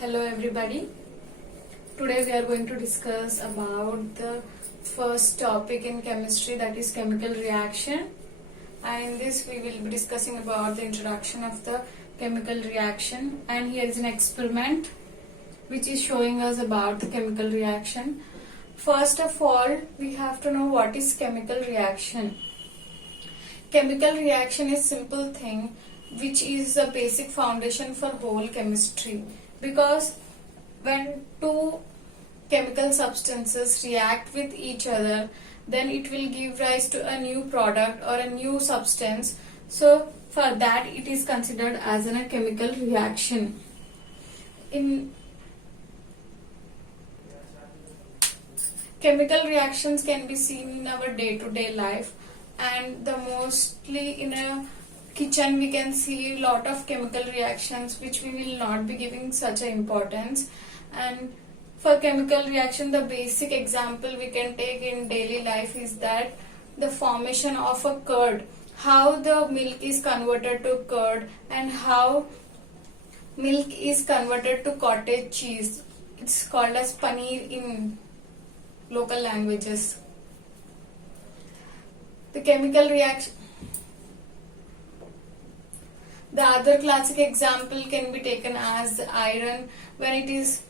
Hello everybody. Today we are going to discuss about the first topic in chemistry, that is chemical reaction. And in this we will be discussing about the introduction of the chemical reaction, and here is an experiment which is showing us about the chemical reaction. First of all, we have to know what is chemical reaction. Chemical reaction is simple thing which is the basic foundation for whole chemistry, because when two chemical substances react with each other, then it will give rise to a new product or a new substance. So for that it is considered as a chemical reaction. In chemical reactions can be seen in our day-to-day life, and the mostly in a kitchen we can see a lot of chemical reactions which we will not be giving such an importance. And for chemical reaction, the basic example we can take in daily life is that the formation of a curd, how the milk is converted to curd and how milk is converted to cottage cheese. It's called as paneer in local languages. The chemical reaction. The other classic example can be taken as iron. When it is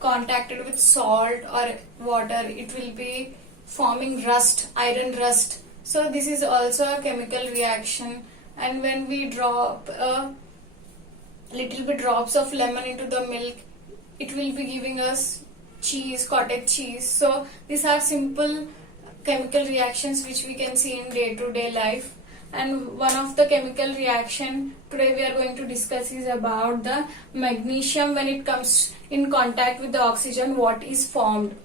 contacted with salt or water, it will be forming rust, iron rust. So this is also a chemical reaction. And when we drop a little bit drops of lemon into the milk, it will be giving us cheese, cottage cheese. So these are simple chemical reactions which we can see in day-to-day life. And one of the chemical reaction today we are going to discuss is about the magnesium. When it comes in contact with the oxygen, what is formed?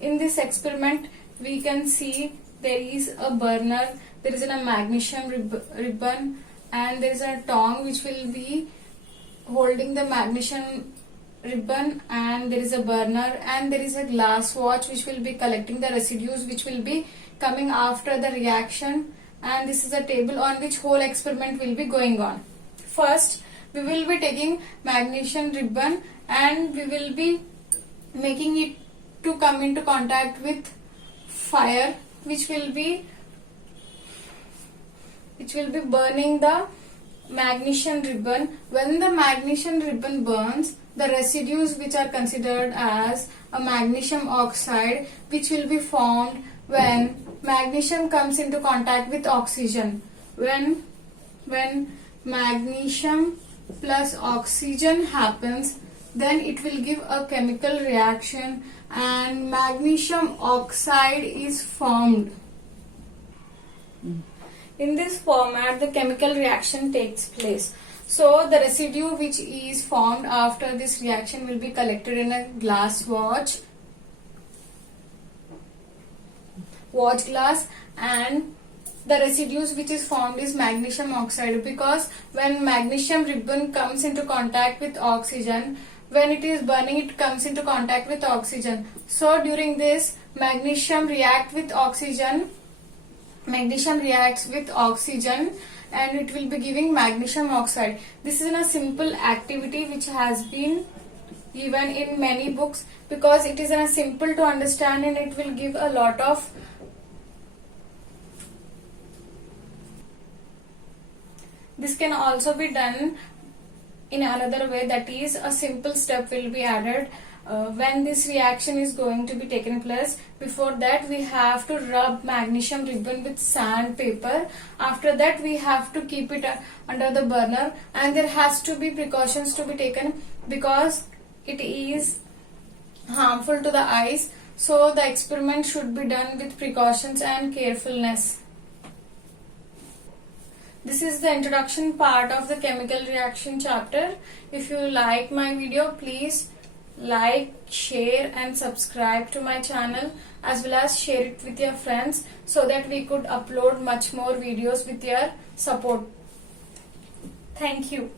In this experiment we can see there is a burner, there is a magnesium ribbon, and there is a tongue which will be holding the magnesium ribbon, and there is a burner, and there is a glass watch which will be collecting the residues which will be coming after the reaction. And this is a table on which whole experiment will be going on. First we will be taking magnesium ribbon and we will be making it to come into contact with fire, which will be burning the magnesium ribbon. When the magnesium ribbon burns, the residues which are considered as a magnesium oxide, which will be formed when magnesium comes into contact with oxygen. When magnesium plus oxygen happens, then it will give a chemical reaction and magnesium oxide is formed. In this format the chemical reaction takes place. So the residue which is formed after this reaction will be collected in a glass watch glass, and the residues which is formed is magnesium oxide, because when magnesium ribbon comes into contact with oxygen, when it is burning it comes into contact with oxygen. So during this magnesium reacts with oxygen and it will be giving magnesium oxide. This is a simple activity which has been given in many books, because it is simple to understand and it will give a lot of. This can also be done in another way, that is a simple step will be added when this reaction is going to be taken place. Before that we have to rub magnesium ribbon with sandpaper. After that we have to keep it under the burner, and there has to be precautions to be taken because it is harmful to the eyes. So the experiment should be done with precautions and carefulness. This is the introduction part of the chemical reaction chapter. If you like my video, please like, share and subscribe to my channel, as well as share it with your friends so that we could upload much more videos with your support. Thank you.